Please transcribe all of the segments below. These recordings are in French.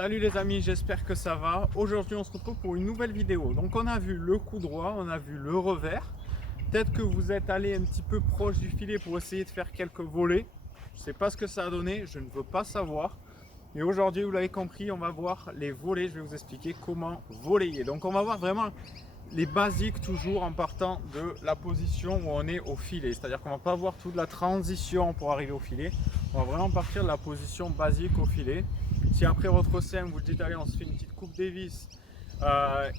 Salut les amis, j'espère que ça va. Aujourd'hui on se retrouve pour une nouvelle vidéo. Donc on a vu le coup droit, on a vu le revers. Peut-être que vous êtes allé un petit peu proche du filet pour essayer de faire quelques volets. Je ne sais pas ce que ça a donné, je ne veux pas savoir. Et aujourd'hui, vous l'avez compris, on va voir les volets. Je vais vous expliquer comment voler. Donc on va voir vraiment les basiques toujours en partant de la position où on est au filet. C'est-à-dire qu'on ne va pas voir toute la transition pour arriver au filet. On va vraiment partir de la position basique au filet. Si après votre SEM, vous dites allez, on se fait une petite coupe Davis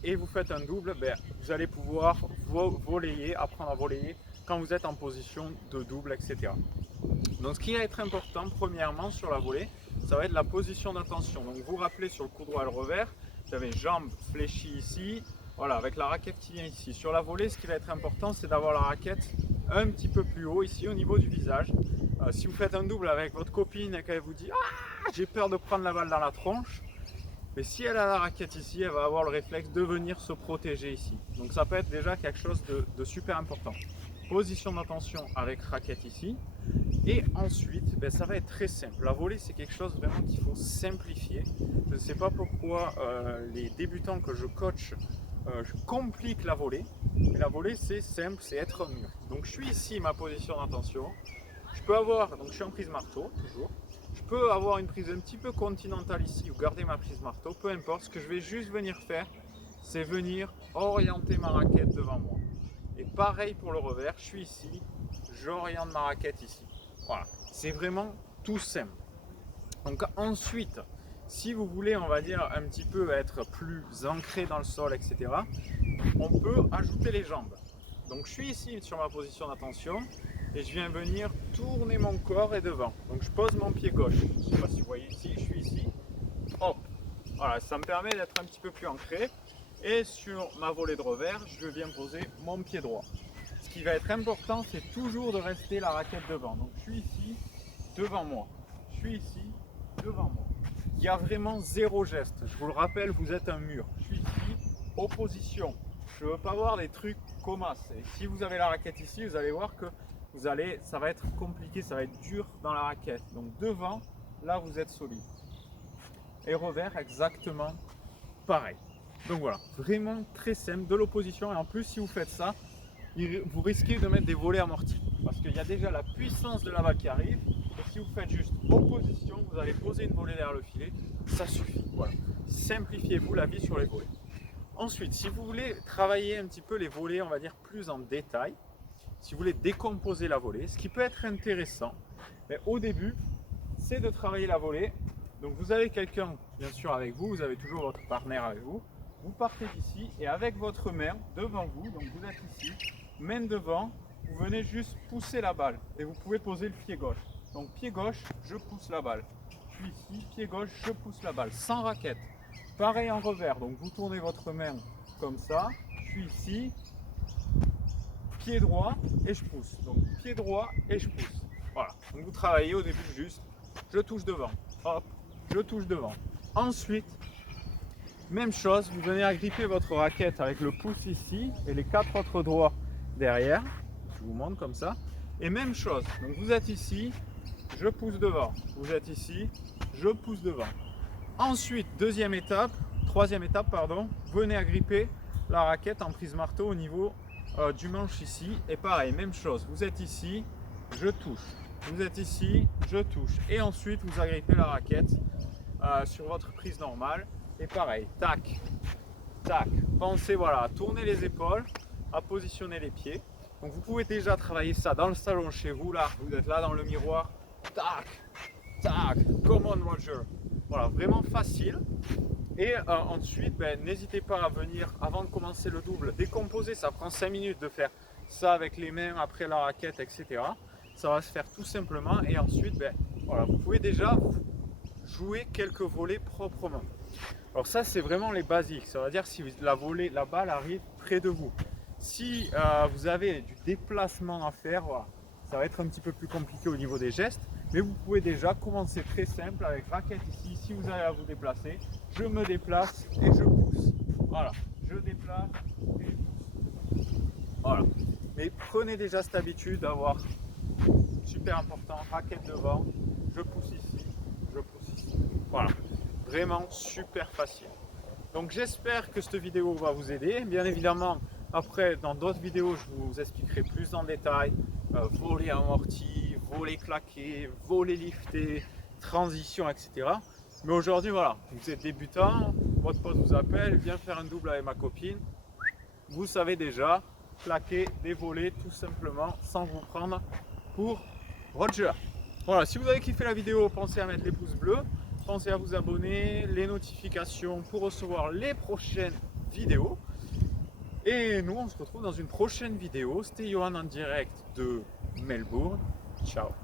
et vous faites un double, ben, vous allez pouvoir voler, apprendre à voler quand vous êtes en position de double, etc. Donc ce qui va être important premièrement sur la volée, ça va être la position d'attention. Donc vous vous rappelez sur le coup droit et le revers, vous avez jambes fléchies ici, voilà, avec la raquette qui vient ici. Sur la volée, ce qui va être important, c'est d'avoir la raquette un petit peu plus haut ici au niveau du visage. Si vous faites un double avec votre copine et qu'elle vous dit ah, j'ai peur de prendre la balle dans la tronche, mais si elle a la raquette ici, elle va avoir le réflexe de venir se protéger ici. Donc ça peut être déjà quelque chose de super important. Position d'attention avec raquette ici. Et ensuite, ben, ça va être très simple. La volée, c'est quelque chose vraiment qu'il faut simplifier. Je ne sais pas pourquoi les débutants que je coach, je complique la volée. Mais la volée, c'est simple, c'est être un mur. Donc je suis ici, ma position d'attention. Je peux avoir, donc je suis en prise marteau, toujours. Je peux avoir une prise un petit peu continentale ici ou garder ma prise marteau, peu importe. Ce que je vais juste venir faire, c'est venir orienter ma raquette devant moi. Et pareil pour le revers, je suis ici, j'oriente ma raquette ici. Voilà, c'est vraiment tout simple. Donc ensuite, si vous voulez, on va dire, un petit peu être plus ancré dans le sol, etc., on peut ajouter les jambes. Donc je suis ici sur ma position d'attention et je viens venir tourner mon corps et devant. Donc je pose mon pied gauche. Je ne sais pas si vous voyez ici, je suis ici. Hop, voilà, ça me permet d'être un petit peu plus ancré. Et sur ma volée de revers, je viens poser mon pied droit. Ce qui va être important, c'est toujours de rester la raquette devant. Donc je suis ici, devant moi. Je suis ici, devant moi. Il y a vraiment zéro geste. Je vous le rappelle, vous êtes un mur. Je suis ici, opposition. Je ne veux pas voir des trucs comasses. Et si vous avez la raquette ici, vous allez voir que ça va être compliqué, ça va être dur dans la raquette. Donc devant, là vous êtes solide. Et revers, exactement pareil. Donc voilà, vraiment très simple, de l'opposition. Et en plus, si vous faites ça, vous risquez de mettre des volets amortis. Parce qu'il y a déjà la puissance de la balle qui arrive. Et si vous faites juste opposition, vous allez poser une volée derrière le filet. Ça suffit. Voilà. Simplifiez-vous la vie sur les volets. Ensuite, si vous voulez travailler un petit peu les volets, on va dire plus en détail, si vous voulez décomposer la volée, ce qui peut être intéressant, mais au début, c'est de travailler la volée. Donc vous avez quelqu'un, bien sûr, avec vous, vous avez toujours votre partenaire avec vous. Vous partez d'ici et avec votre main devant vous, donc vous êtes ici, main devant, vous venez juste pousser la balle et vous pouvez poser le pied gauche. Donc pied gauche, je pousse la balle. Je suis ici, pied gauche, je pousse la balle, sans raquette. Pareil en revers, donc vous tournez votre main comme ça, je suis ici, pied droit et je pousse. Donc pied droit et je pousse. Voilà, donc vous travaillez au début juste, je touche devant, hop, je touche devant. Ensuite, même chose, vous venez agripper votre raquette avec le pouce ici et les 4 autres doigts derrière. Je vous montre comme ça. Et même chose, donc vous êtes ici, je pousse devant. Vous êtes ici, je pousse devant. Ensuite, troisième étape, pardon, venez agripper la raquette en prise marteau au niveau du manche ici. Et pareil, même chose, vous êtes ici, je touche. Vous êtes ici, je touche. Et ensuite, vous agrippez la raquette sur votre prise normale. Et pareil, tac, tac. Pensez voilà, à tourner les épaules, à positionner les pieds. Donc vous pouvez déjà travailler ça dans le salon chez vous, là, vous êtes là dans le miroir. Tac, tac, come on Roger. Voilà, vraiment facile. Et ensuite, ben, n'hésitez pas à venir, avant de commencer le double, décomposer. Ça prend 5 minutes de faire ça avec les mains, après la raquette, etc. Ça va se faire tout simplement. Et ensuite, ben, voilà, vous pouvez déjà jouer quelques volets proprement. Alors ça, c'est vraiment les basiques. Ça veut dire si la balle arrive près de vous. Si vous avez du déplacement à faire, voilà, ça va être un petit peu plus compliqué au niveau des gestes. Mais vous pouvez déjà commencer très simple avec raquette ici. Si vous avez à vous déplacer, je me déplace et je pousse. Voilà, je déplace et je pousse. Voilà. Mais prenez déjà cette habitude d'avoir, super important, raquette devant, je pousse ici, je pousse ici. Voilà. vraiment super facile. Donc j'espère que cette vidéo va vous aider. Bien évidemment, après dans d'autres vidéos, je vous expliquerai plus en détail voler amorti, voler claqué, voler lifté, transition, etc. Mais aujourd'hui, voilà, vous êtes débutant, votre pote vous appelle, viens faire un double avec ma copine. Vous savez déjà claquer, dévoler tout simplement sans vous prendre pour Roger. Voilà, si vous avez kiffé la vidéo, pensez à mettre les pouces bleus, pensez à vous abonner, les notifications pour recevoir les prochaines vidéos. Et nous, on se retrouve dans une prochaine vidéo. C'était Johan en direct de Melbourne. Ciao.